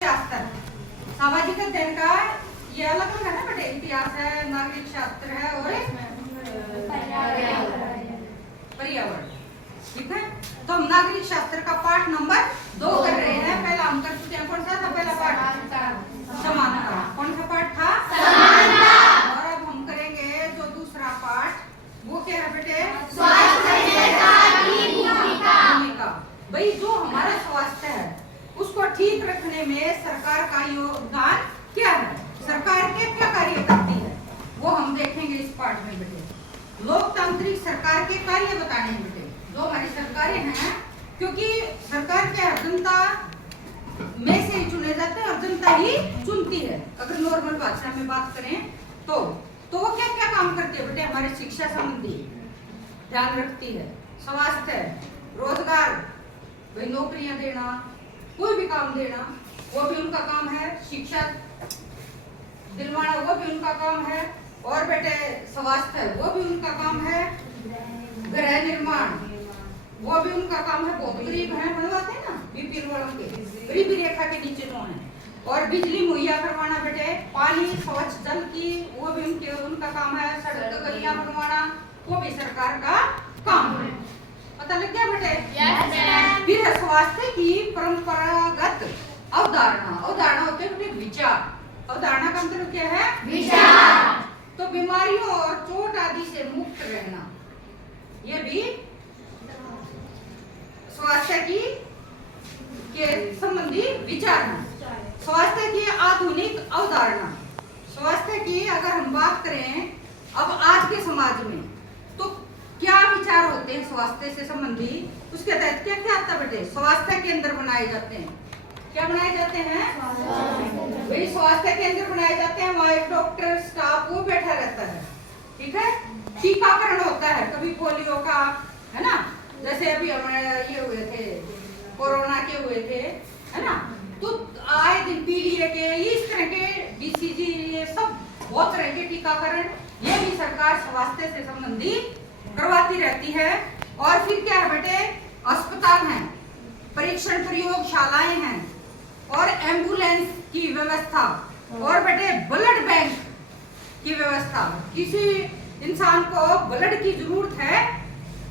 शास्त्र सामाजिक अध्ययन का ये अलग अलग है ना बेटे। इतिहास है, नागरिक शास्त्र है और पर्यावरण। ठीक है, तो हम नागरिक शास्त्र का पाठ नंबर 2 कर रहे हैं। पहला हम कर चुके हैं, कौन सा था पहला पाठ? समानता। कौन सा पाठ था? समानता। और अब हम करेंगे जो दूसरा पाठ, वो क्या है बेटे? स्वास्थ्य की भूमिका। भाई जो हमारा स्वास्थ्य है उसको ठीक रखने में सरकार का योगदान क्या है, सरकार के क्या कार्य करती है, वो हम देखेंगे इस पाठ में बेटे। लोकतांत्रिक सरकार के कार्य बताने हैं बेटे, जो हमारी सरकारें हैं, क्योंकि सरकार क्या है, जनता में से ही चुने जाते हैं और जनता ही चुनती है। अगर नॉर्मल भाषा में बात करें तो वो क्या क्या काम करती है बेटे? हमारे शिक्षा संबंधी ध्यान रखती है, स्वास्थ्य, रोजगार, भाई नौकरियां देना, कोई भी काम देना, वो भी उनका काम है। शिक्षा दिलवाना, वो भी उनका काम है। और बेटे स्वास्थ्य, वो भी उनका काम है। गृह निर्माण, वो भी उनका काम है। बहुत गरीब है, बनवाते हैं ना बीपीएल वालों के, गरीबी रेखा के नीचे जो है। और बिजली मुहैया करवाना बेटे, पानी, स्वच्छ जल की, वो भी उनका काम है। सड़क गलियां बनवाना, वो भी सरकार का काम है। पता लग गया बेटे? yes, फिर है स्वास्थ्य की परंपरागत अवधारणा। अवधारणा होते हैं बेटे विचार। अवधारणा का मतलब क्या है? विचार। तो बीमारियों और चोट आदि से मुक्त रहना, ये भी स्वास्थ्य की के संबंधी विचार है। स्वास्थ्य की आधुनिक अवधारणा। स्वास्थ्य की अगर हम बात करें अब आज के समाज में, तो क्या विचार होते हैं स्वास्थ्य से संबंधी, उसके तहत क्या क्या आता है बेटे? स्वास्थ्य केंद्र बनाए जाते हैं। क्या बनाए जाते हैं? वही स्वास्थ्य केंद्र बनाए जाते हैं, वहाँ एक डॉक्टर स्टाफ वो बैठा रहता है। ठीक है, टीकाकरण होता है, कभी पोलियो का, है ना, जैसे अभी हमारे ये हुए थे, कोरोना के हुए थे, है ना, तो आए दिन पीलिया के, इस तरह के बीसीजी, ये सब बहुत तरह के टीकाकरण, ये भी सरकार स्वास्थ्य से संबंधी करवाती रहती है। और फिर क्या है बेटे? अस्पताल हैं, परीक्षण प्रयोगशालाएं हैं, और एम्बुलेंस की व्यवस्था, और बेटे ब्लड बैंक की व्यवस्था। किसी इंसान को ब्लड की जरूरत है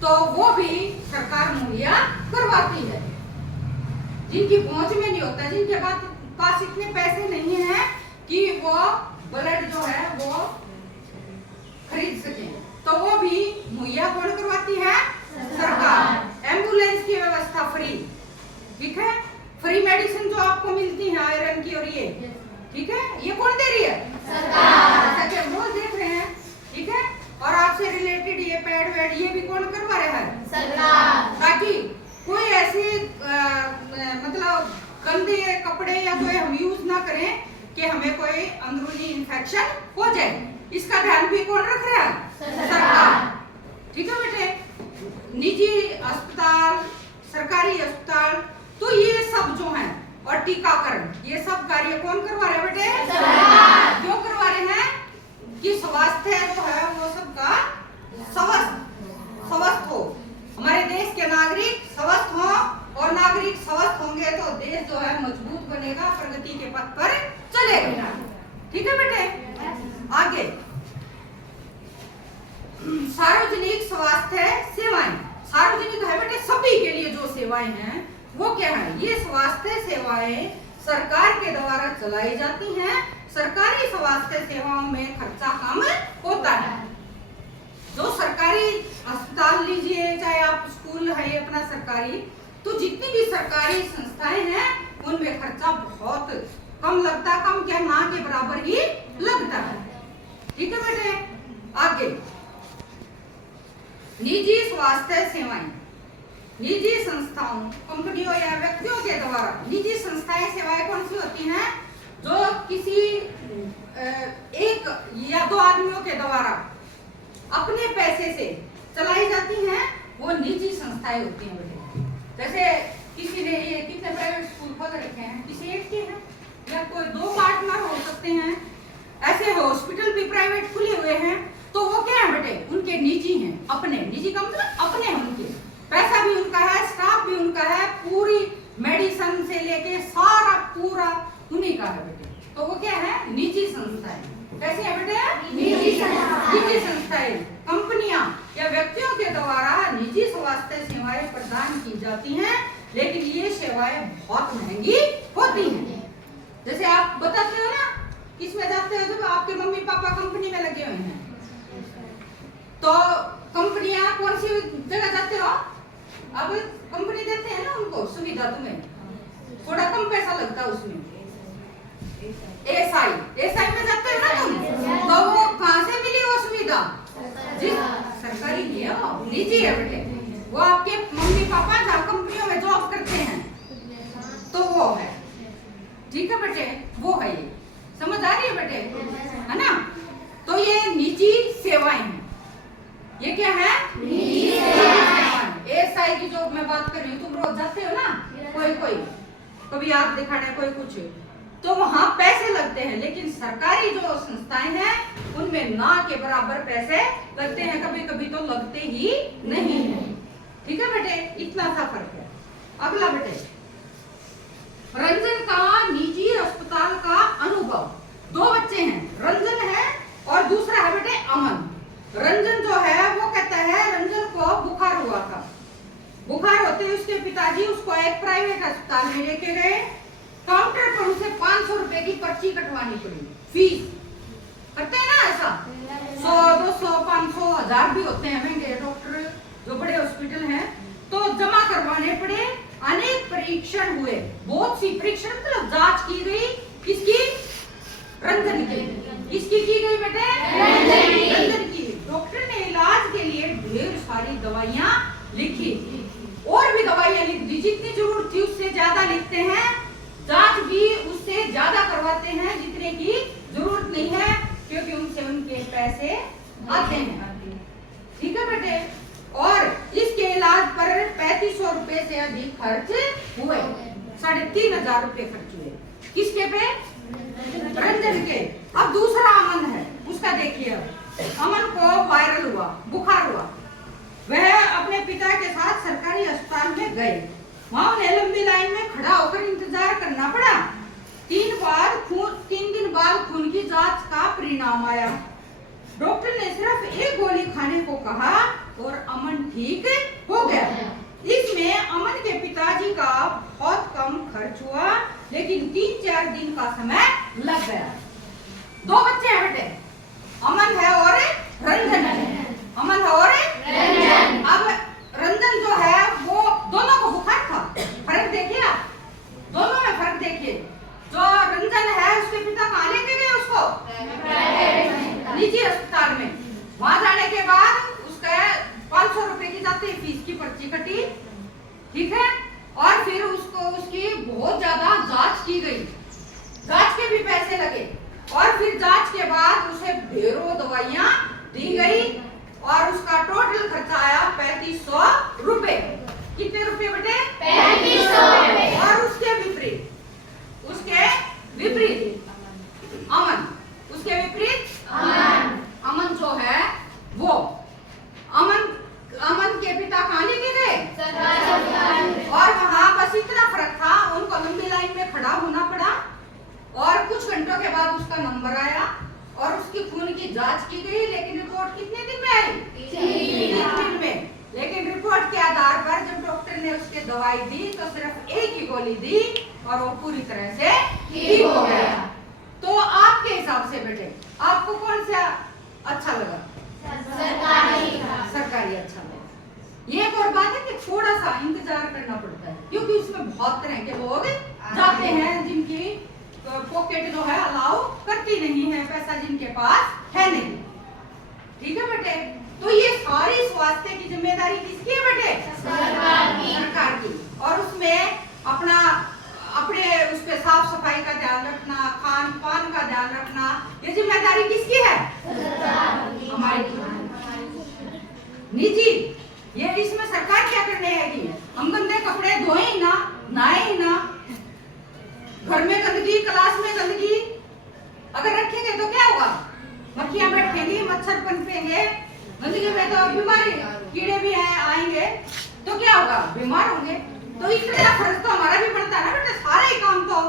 तो वो भी सरकार मुहैया करवाती है। जिनकी पहुंच में नहीं होता, जिनके पास इतने पैसे नहीं है कि वो ब्लड जो है वो खरीद सके, तो वो भी मुहैया कौन करवाती है? सरकार। एम्बुलेंस की व्यवस्था फ्री। ठीक है, फ्री मेडिसिन जो आपको मिलती है आयरन की और ये, ठीक है, ये कौन दे रही है? सरकार। जैसे रोज देख रहे हैं, ठीक है, और आपसे रिलेटेड ये पैड वैड ये भी कौन करवा रहा है? सरकार। ताकि कोई ऐसी मतलब गंदे कपड़े या कोई हम यूज ना करें कि हमें कोई अंदरूनी इंफेक्शन हो जाए, इसका ध्यान भी कौन रख रहा है? सरकार। ठीक है बेटे, निजी अस्पताल, सरकारी अस्पताल, तो ये सब जो है, और टीकाकरण, ये सब कार्य कौन करवा रहे हैं बेटे? सरकार। क्यों करवा रहे हैं? कि स्वास्थ्य जो है वो सबका स्वस्थ हो, हमारे देश के नागरिक स्वस्थ हो, और नागरिक स्वस्थ होंगे तो देश जो है मजबूत बनेगा, प्रगति के पथ पर चलेगा। ठीक है बेटे, आगे सार्वजनिक स्वास्थ्य सेवाएं। सार्वजनिक है बेटे सभी के लिए जो सेवाएं हैं वो क्या है? ये स्वास्थ्य सेवाएं सरकार के द्वारा चलाई जाती हैं। सरकारी स्वास्थ्य सेवाओं में खर्चा कम होता है। जो सरकारी अस्पताल लीजिए, चाहे आप स्कूल है अपना सरकारी, तो जितनी भी सरकारी संस्थाएं हैं उनमें खर्चा बहुत कम लगता है, कम क्या ना के बराबर ही लगता है। ठीक है बेटे, आगे निजी स्वास्थ्य सेवाएं। निजी संस्थाओं, कंपनियों या व्यक्तियों के द्वारा, निजी संस्थाएं सेवाएं कौन सी होती हैं? जो किसी एक या दो आदमियों के द्वारा अपने पैसे से चलाई जाती हैं, वो निजी संस्थाएं होती हैं बेटे। जैसे किसी ने ये कितने प्राइवेट स्कूल खोल रखे हैं, किसी एक के हैं, या कोई दो पार्टनर हो सकते हैं, ऐसे हॉस्पिटल भी प्राइवेट खुले हुए हैं, तो वो क्या है बेटे? उनके निजी हैं, अपने। निजी का मतलब अपने हैं, उनके पैसा भी उनका है, स्टाफ भी उनका है, पूरी मेडिसिन से लेके सारा पूरा का है बेटे, तो वो क्या है, निजी संस्थाएं। कैसे है बेटे, निजी संस्थाएं, कंपनियां या व्यक्तियों के द्वारा निजी स्वास्थ्य सेवाएं प्रदान की जाती हैं, लेकिन ये सेवाएं बहुत महंगी होती हैं। जैसे आप बताते हो ना, किसमें जाते हो, जब आपके मम्मी पापा कंपनी में लगे हुए हैं, तो कंपनियां कौन सी जगह जाते हो, अब कंपनी देते हैं ना उनको सुविधा, तुम्हें थोड़ा कम पैसा लगता है उसमें, एसआई में जाते हो ना तुम, तो वो कहाँ से मिली वो सुविधा, सरकारी नहीं है, वो निजी है बेटे। वो आपके मम्मी पापा जहाँ कंपनियों में जॉब करते हैं, तो वो है, ठीक है बेटे, वो है, ये समझ आ रही है बेटे, है ना। तो ये निजी सेवाएं हैं, ये क्या है, निजी सेवाएं। एसआई की जो मैं बात कर रही हूँ, तुम रोज जाते हो ना, कोई कभी आप दिखाने, कोई कुछ, तो वहां पैसे लगते हैं, लेकिन सरकारी जो संस्थाएं हैं उनमें ना के बराबर पैसे लगते हैं, कभी कभी तो लगते ही नहीं है, ठीक है बेटे, इतना सा फर्क है। अगला बेटे, रंजन का निजी अस्पताल का अनुभव। दो बच्चे हैं, रंजन है और दूसरा है बेटे अमन। रंजन जो है वो कहता है, रंजन को बुखार हुआ था, बुखार होते ही उसके पिताजी उसको एक प्राइवेट अस्पताल में लेके गए। काउंटर पर उसे 500 रुपए की पर्ची कटवानी पड़ी, फीस करते हैं ना ऐसा, 100, 200, 500, 1000 भी होते हैं महंगे डॉक्टर जो बड़े हॉस्पिटल हैं, तो जमा करवाने पड़े। अनेक परीक्षण हुए, बहुत सी परीक्षण मतलब जांच की गई, किसकी, रंजन की, किसकी की गई बेटे, रंजन की। डॉक्टर ने इलाज के लिए ढेर सारी दवाइयां लिखी, और भी दवाइयां लिख दी, जितनी जरूरत थी उससे ज्यादा लिखते हैं, जांच भी उससे ज्यादा करवाते हैं जितने की जरूरत नहीं है, क्योंकि उनसे उनके पैसे आते हैं, ठीक है बेटे। और इसके इलाज पर 3500 रुपए से अधिक खर्च हुए, 3500 रुपए खर्च हुए, किसके पे, रंजन के। अब दूसरा अमन है, उसका देखिए, अमन को वायरल हुआ, बुखार हुआ, वह अपने पिता के साथ सरकारी अस्पताल में गए। वहां उन्हें लंबी लाइन में खड़ा होकर इंतजार करना पड़ा। 3 दिन बाद खून की जांच का परिणाम आया। डॉक्टर ने सिर्फ एक गोली खाने को कहा और अमन ठीक हो गया। इसमें अमन के पिताजी का बहुत कम खर्च हुआ, लेकिन 3-4 दिन का समय लग गया। दो बच्चे हैं बेटे, अमन है और रंजन है, अमन है और रंजन। अब रंजन जो है वो, दोनों को बुखार था, फर्क देखिए आप, दोनों में फर्क देखिए। जो रंजन है उसके पिता कहाँ लेके गए उसको, निजी अस्पताल में। वहां जाने के बाद उसका 500 रुपए की जाती फीस की पर्ची कटी, ठीक है, और फिर उसको उसकी बहुत ज्यादा जांच की गई, जांच के भी पैसे लगे, और फिर जांच के बाद उसे ढेरों दवाइयां दी गई, और उसका टोटल खर्चा आया 3500 रुपए। कितने रुपए बेटे, 3500। और उसके विपरीत अमन, उसके विपरीत अमन जो है वो, अमन के पिता कहाँ लेके गए, और वहां बस इतना फर्क था, उनको लंबी लाइन में खड़ा होना पड़ा, और कुछ घंटों के बाद उसका नंबर आया और उसकी खून की जांच की गई, लेकिन रिपोर्ट कितने दिन में आई, 3 दिन में। लेकिन रिपोर्ट के आधार पर जब डॉक्टर ने उसके दवाई दी तो सिर्फ एक ही गोली दी और वो पूरी तरह से ठीक हो गया। तो आपके हिसाब से बेटे आपको कौन सा अच्छा लगा, सरकारी अच्छा लगा। ये एक और बात है कि थोड़ा सा इंतजार करना पड़ता है, क्योंकि उसमें बहुत तरह के लोग जाते हैं जिनकी पॉकेट जो है अलाउ करती नहीं है, पैसा जिनके पास है नहीं, ठीक है बेटे। तो ये सारी स्वास्थ्य की जिम्मेदारी किसकी है बेटे, सरकार की। और उसमें अपने उस पे साफ सफाई का ध्यान रखना, खान पान का ध्यान रखना, ये जिम्मेदारी किसकी है, हमारी। निजी, ये इसमें सरकार क्या करने आएगी, हम गंदे कपड़े धोए ही ना, नहाए ही ना, घर में गंदगी, क्लास में गंदगी अगर रखेंगे तो क्या होगा, मक्खियां बैठेंगी, मच्छर पनपेंगे, गंदगी में तो बीमारी, कीड़े भी आएंगे, तो क्या होगा, बीमार होंगे। तो इतना खर्च तो हमारा भी पड़ता है ना बेटा, सारे काम तो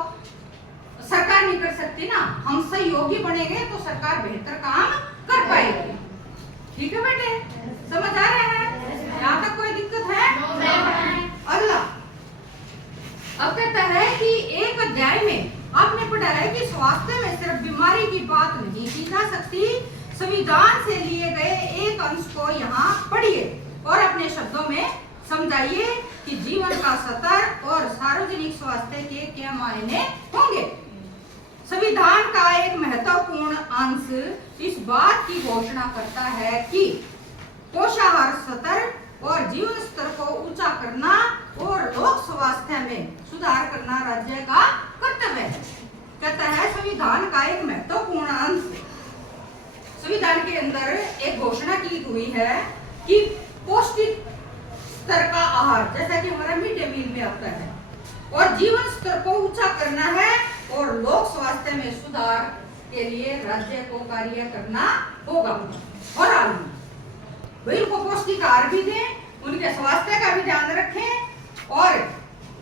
सरकार नहीं कर सकती ना, हम सहयोगी बनेंगे तो सरकार बेहतर काम कर पाएगी। ठीक है बेटे, समझ आ रहा है? यहाँ तक कोई दिक्कत है? अगला अब कहता है कि एक अध्याय में आपने पढ़ा है कि स्वास्थ्य में सिर्फ बीमारी की बात नहीं की जा सकती। संविधान से लिए गए एक अंश को यहाँ पढ़िए और अपने शब्दों में समझाइए कि जीवन का स्तर और सार्वजनिक स्वास्थ्य के क्या मायने होंगे। संविधान का एक महत्वपूर्ण अंश इस बात की घोषणा करता है कि पोषाहार स्तर और जीवन स्तर को ऊंचा करना और लोक स्वास्थ्य में सुधार करना राज्य का कर्तव्य है। कहता है संविधान का एक महत्वपूर्ण अंश, संविधान के अंदर एक घोषणा की हुई है कि पौष्टिक स्तर का आहार, जैसा कि हमारा मिड डे मील में आता है, और जीवन स्तर को ऊंचा करना है और लोक स्वास्थ्य में सुधार के लिए राज्य को कार्य करना होगा। और आगे उनको पौष्टिक आहार भी दें, उनके स्वास्थ्य का भी ध्यान रखें और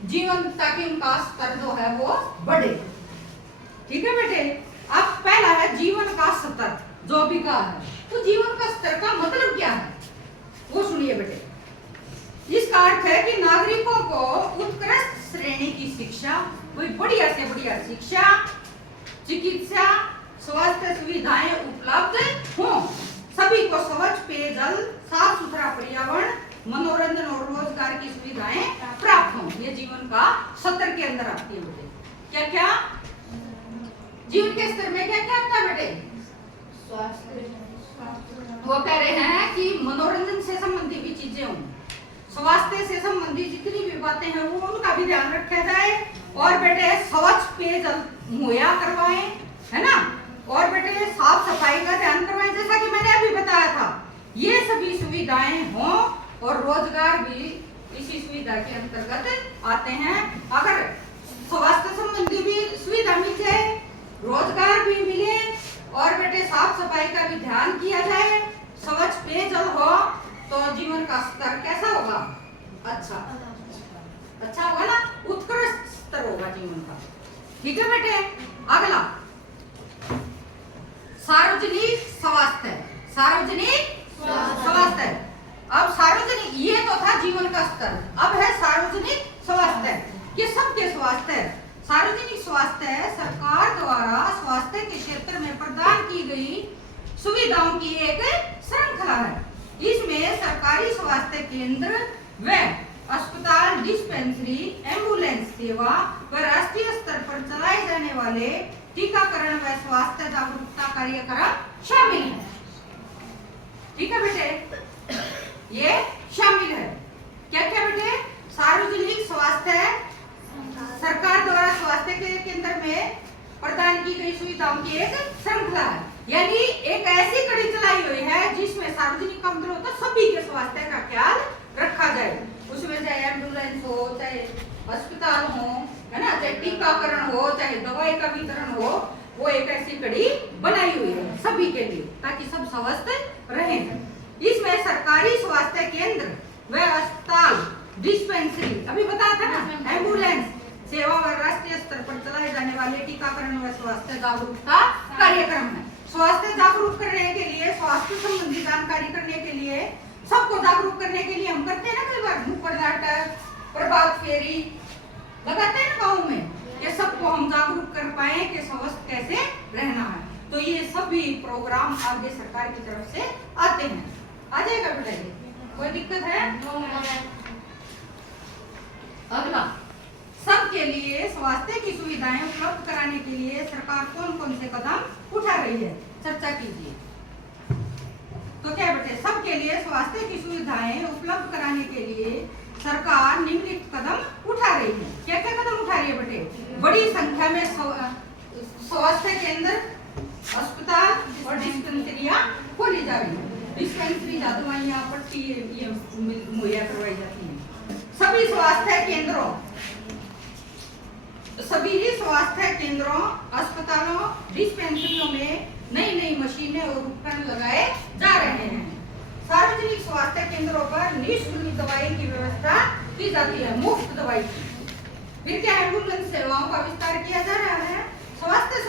जीवन ताकि उनका स्तर जो है वो बढ़े। ठीक है बेटे, अब पहला है जीवन का स्तर, जो भी का है, तो जीवन का स्तर का मतलब क्या है वो सुनिए बेटे। इसका अर्थ है कि नागरिकों को उत्कृष्ट श्रेणी की शिक्षा, कोई बढ़िया से बढ़िया शिक्षा, चिकित्सा, स्वास्थ्य सुविधाएं उपलब्ध हों, सभी को स्वच्छ पेयजल, साफ सुथरा पर्यावरण, मनोरंजन और रोजगार की सुविधाएं प्राप्त हों। ये जीवन का स्तर के अंदर आती है बेटे। क्या क्या जीवन के स्तर में क्या क्या आता है बेटे? वो कह रहे हैं कि मनोरंजन से संबंधित भी चीजें हों, स्वास्थ्य से संबंधित जितनी भी बातें हैं वो उनका भी ध्यान रखा जाए, और बेटे स्वच्छ पेयजल मुहैया करवाएं, है ना, और बेटे साफ सफाई का ध्यान करवाएं, जैसा कि मैंने अभी बताया था। ये सभी सुविधाएं हों और रोजगार भी इसी सुविधा के अंतर्गत आते हैं। अगर स्वास्थ्य संबंधी भी सुविधा मिल जाए, रोजगार भी मिले और बेटे साफ सफाई का भी ध्यान किया जाए, स्वच्छ पेयजल हो, तो जीवन का स्तर कैसा होगा? अच्छा होगा ना, उत्कृष्ट स्तर होगा जीवन का। ठीक है बेटे, अगला सार्वजनिक स्वास्थ्य। सार्वजनिक स्वास्थ्य, अब सार्वजनिक, ये तो था जीवन का स्तर, अब है सार्वजनिक स्वास्थ्य। ये सबके स्वास्थ्य। सार्वजनिक स्वास्थ्य सरकार द्वारा स्वास्थ्य के क्षेत्र में प्रदान की गई सुविधाओं की एक श्रृंखला है। इसमें सरकारी स्वास्थ्य केंद्र व अस्पताल, डिस्पेंसरी, एम्बुलेंस सेवा व राष्ट्रीय स्तर पर चलाए जाने वाले टीकाकरण व स्वास्थ्य जागरूकता कार्यक्रम शामिल है। ठीक है बेटे, ये शामिल है। क्या क्या बेटे? सार्वजनिक स्वास्थ्य सरकार द्वारा स्वास्थ्य के केंद्र में प्रदान की गई सुविधाओं की एक श्रृंखला है, यानी एक ऐसी कड़ी चलाई हुई है जिसमें सार्वजनिक केंद्रों तो सभी के स्वास्थ्य का ख्याल रखा जाए। उसमें चाहे एम्बुलेंस हो, चाहे अस्पताल हो, है ना, चाहे टीकाकरण हो, चाहे दवाई का वितरण हो, वो एक ऐसी कड़ी बनाई हुई है सभी के लिए ताकि सब स्वस्थ रहें। इसमें सरकारी स्वास्थ्य केंद्र व अस्पताल, डिस्पेंसरी, अभी बताया था ना, एम्बुलेंस सेवा व राष्ट्रीय स्तर पर चलाए जाने वाले टीकाकरण व स्वास्थ्य जागरूकता कार्यक्रम है। स्वास्थ्य जागरूक करने के लिए, स्वास्थ्य संबंधी जानकारी करने के लिए, सबको जागरूक करने के लिए हम करते हैं ना, कई बार नुक्कड़ नाटक, प्रभात फेरी लगाते हैं ना गाँव में, कि सबको हम जागरूक कर पाए कि स्वस्थ कैसे रहना है। तो ये सभी प्रोग्राम आगे सरकार की तरफ से आते हैं। आ जाएगा बेटा, कोई दिक्कत है? अगला, सबके लिए स्वास्थ्य की सुविधाएं उपलब्ध कराने के लिए सरकार कौन कौन से कदम उठा रही है, चर्चा कीजिए। तो क्या बेटे, सबके लिए स्वास्थ्य की सुविधाएं उपलब्ध कराने के लिए सरकार निम्नलिखित कदम उठा रही है। क्या क्या कदम उठा रही है बेटे? बड़ी संख्या में स्वास्थ्य केंद्र, अस्पताल और डिस्पेंसरियां खोली जा रही है। डिस्पेंसरी दवाइयां, पट्टी ये मुहैया करवाई जाती है। सभी स्वास्थ्य केंद्रों, अस्पतालों, डिस्पेंसरियों में नई नई मशीनें और उपकरण लगाए जा रहे हैं। सार्वजनिक स्वास्थ्य केंद्रों पर निःशुल्क दवाई की व्यवस्था की जाती है, मुफ्त दवाई की। फिर क्या, एम्बुलेंस सेवाओं का विस्तार किया जा रहा है। स्वास्थ्य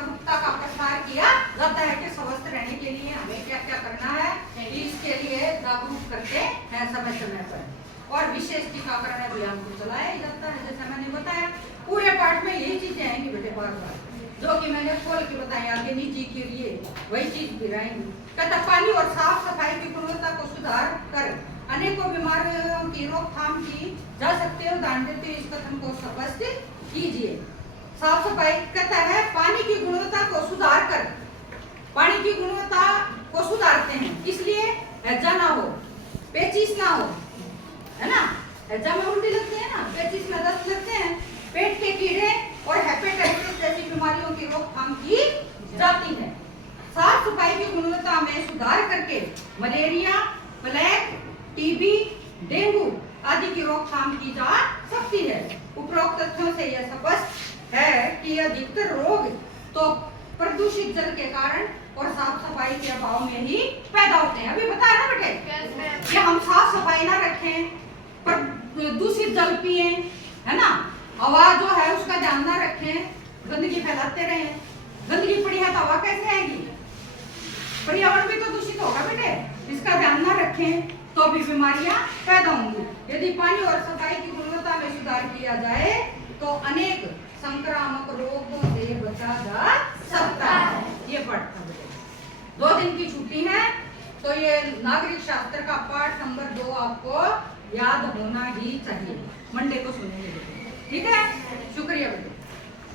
जागरूकता का प्रसार किया जाता है कि स्वस्थ रहने के लिए हमें क्या क्या करना है, इसके लिए जागरूक करते हैं समय समय पर। और विशेष टीकाकरण अभियान को चलाया जाता है। जैसा मैंने बताया पूरे पाठ में यही चीजें आएंगी बेटे बार बार, जो कि मैंने खोल के बताई आगे निजी के लिए वही चीज भी रहेंगी। कहता पानी और साफ सफाई की गुणवत्ता को सुधार कर अनेकों बीमारियों की रोकथाम की जा सकती है। उदाहरण देते हुए इस कथन को स्पष्ट कीजिए। साफ सफाई कहता है पानी की गुणवत्ता को सुधार कर, पानी की गुणवत्ता को सुधारते हैं, इसलिए हैजा ना हो, पेचिश ना हो, है ना। हैजा में उल्टी लगती है ना, पेचिश में दस्त लगते हैं, पेट के कीड़े और हेपेटाइटिस जैसी बीमारियों की रोकथाम की जाती है। साफ सफाई की गुणवत्ता में सुधार करके मलेरिया, प्लेग, टीबी, डेंगू आदि की रोकथाम की जा सकती है। उपरोक्त तथ्यों से यह स्पष्ट है कि अधिकतर रोग तो प्रदूषित जल के कारण और साफ सफाई के अभाव में ही पैदा होते हैं। अभी बताया ना बेटे कि हम साफ सफाई ना रखें, प्रदूषित जल पिए, है ना, हवा जो है उसका ध्यान ना रखें, गंदगी फैलाते रहे, गंदगी पड़ी है तो हवा कैसे आएगी, पर्यावरण भी तो दूषित होगा बेटे, इसका ध्यान ना रखें तो भी बीमारियां पैदा होंगी। यदि पानी और सफाई की गुणवत्ता में सुधार किया जाए तो अनेक संक्रामक रोगों से बचा जा सकता है। ये पढ़ता बेटे 2 दिन की छुट्टी है तो ये नागरिक शास्त्र का पाठ नंबर 2 आपको याद होना ही चाहिए। मंडे को सुनेंगे बेटे, ठीक है। शुक्रिया बेटे।